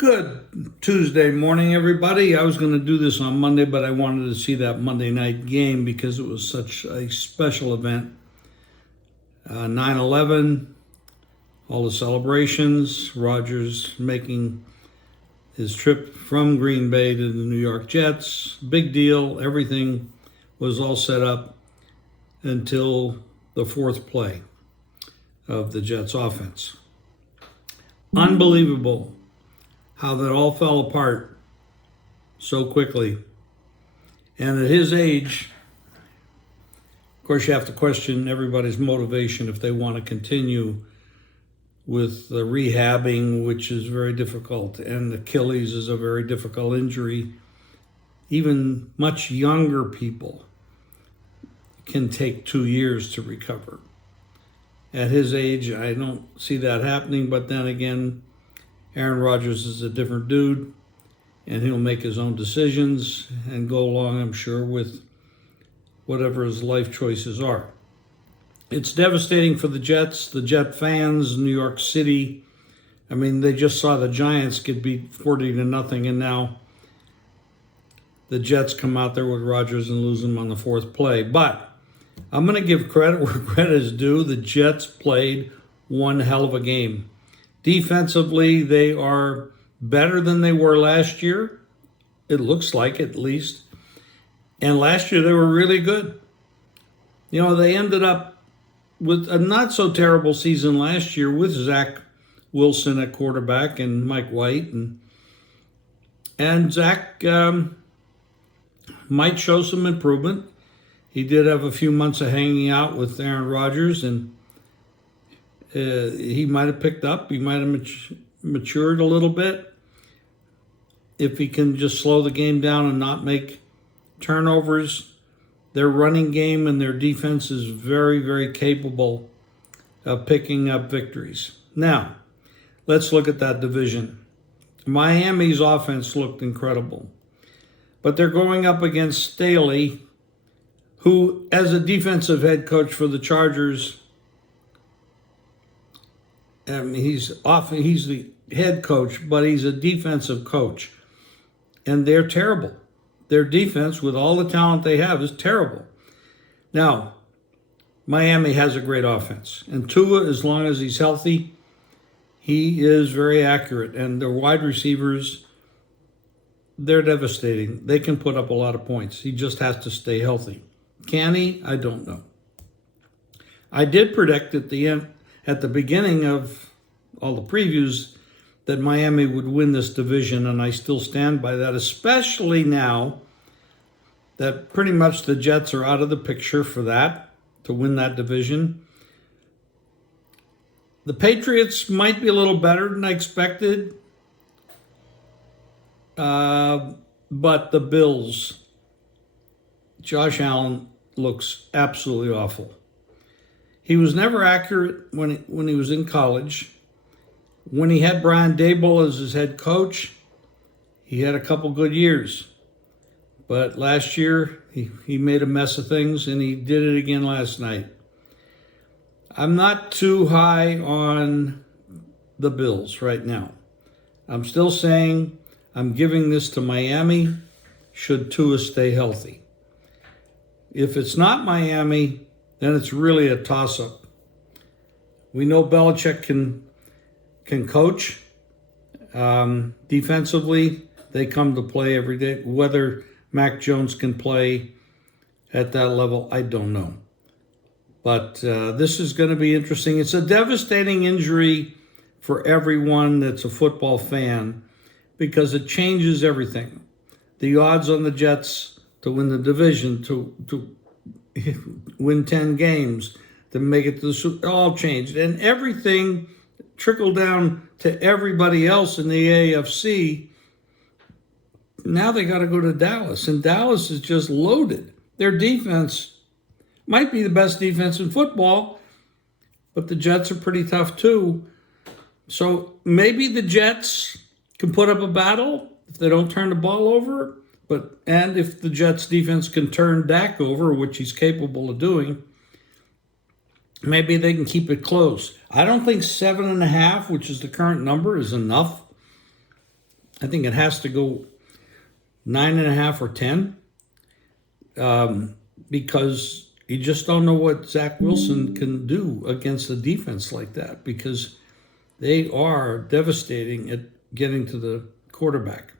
Good Tuesday morning, everybody. I was going to do this on Monday, but I wanted to see that Monday night game because it was such a special event. 9/11, all the celebrations, Rodgers making his trip from Green Bay to the New York Jets. Big deal. Everything was all set up until the fourth play of the Jets offense. Unbelievable how that all fell apart so quickly. And at his age, of course, you have to question everybody's motivation if they want to continue with the rehabbing, which is very difficult. And Achilles is a very difficult injury. Even much younger people can take 2 years to recover. At his age, I don't see that happening, but then again, Aaron Rodgers is a different dude, and he'll make his own decisions and go along, I'm sure, with whatever his life choices are. It's devastating for the Jets, the Jet fans, New York City. I mean, they just saw the Giants get beat 40-0, and now the Jets come out there with Rodgers and lose them on the fourth play. But I'm going to give credit where credit is due. The Jets played one hell of a game. Defensively, they are better than they were last year. It looks like, at least. And last year, they were really good. You know, they ended up with a not so terrible season last year with Zach Wilson at quarterback and Mike White. And Zach might show some improvement. He did have a few months of hanging out with Aaron Rodgers, and he might have picked up. He might have matured a little bit if he can just slow the game down and not make turnovers. Their running game and their defense is very, very capable of picking up victories. Now, let's look at that division. Miami's offense looked incredible, but they're going up against Staley, who, as a defensive head coach for the Chargers, he's the head coach, but he's a defensive coach. And they're terrible. Their defense, with all the talent they have, is terrible. Now, Miami has a great offense. And Tua, as long as he's healthy, he is very accurate. And their wide receivers, they're devastating. They can put up a lot of points. He just has to stay healthy. Can he? I don't know. I did predict at the beginning of all the previews that Miami would win this division, and I still stand by that, especially now that pretty much the Jets are out of the picture for that, to win that division. The Patriots might be a little better than I expected, but the Bills, Josh Allen looks absolutely awful. He was never accurate when he was in college. When he had Brian Daboll as his head coach, he had a couple good years. But last year, he made a mess of things, and he did it again last night. I'm not too high on the Bills right now. I'm still saying I'm giving this to Miami should Tua stay healthy. If it's not Miami, then it's really a toss-up. We know Belichick can coach. Defensively, they come to play every day. Whether Mac Jones can play at that level, I don't know. But this is going to be interesting. It's a devastating injury for everyone that's a football fan because it changes everything. The odds on the Jets to win the division, to win 10 games, to make it to the Super Bowl, all changed. And everything trickled down to everybody else in the AFC. Now they got to go to Dallas, and Dallas is just loaded. Their defense might be the best defense in football, but the Jets are pretty tough too. So maybe the Jets can put up a battle if they don't turn the ball over. And if the Jets defense can turn Dak over, which he's capable of doing, maybe they can keep it close. I don't think 7.5, which is the current number, is enough I think it has to go 9.5 or 10, because you just don't know what Zach Wilson can do against a defense like that, because they are devastating at getting to the quarterback.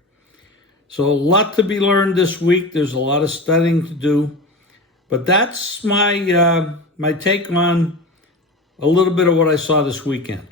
So a lot to be learned this week. There's a lot of studying to do, but that's my take on a little bit of what I saw this weekend.